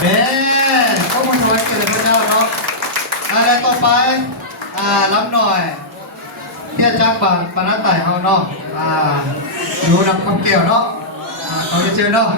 เด้ข้อมูลถวายเกียรติพระเจ้าเนาะอะไรต่อไปรับหน่อยเที่ยจ้างบานปนัดไต่เฮาเนาะอยู่นำคำเกี่ยวเนาะเขาจะเจอเนาะ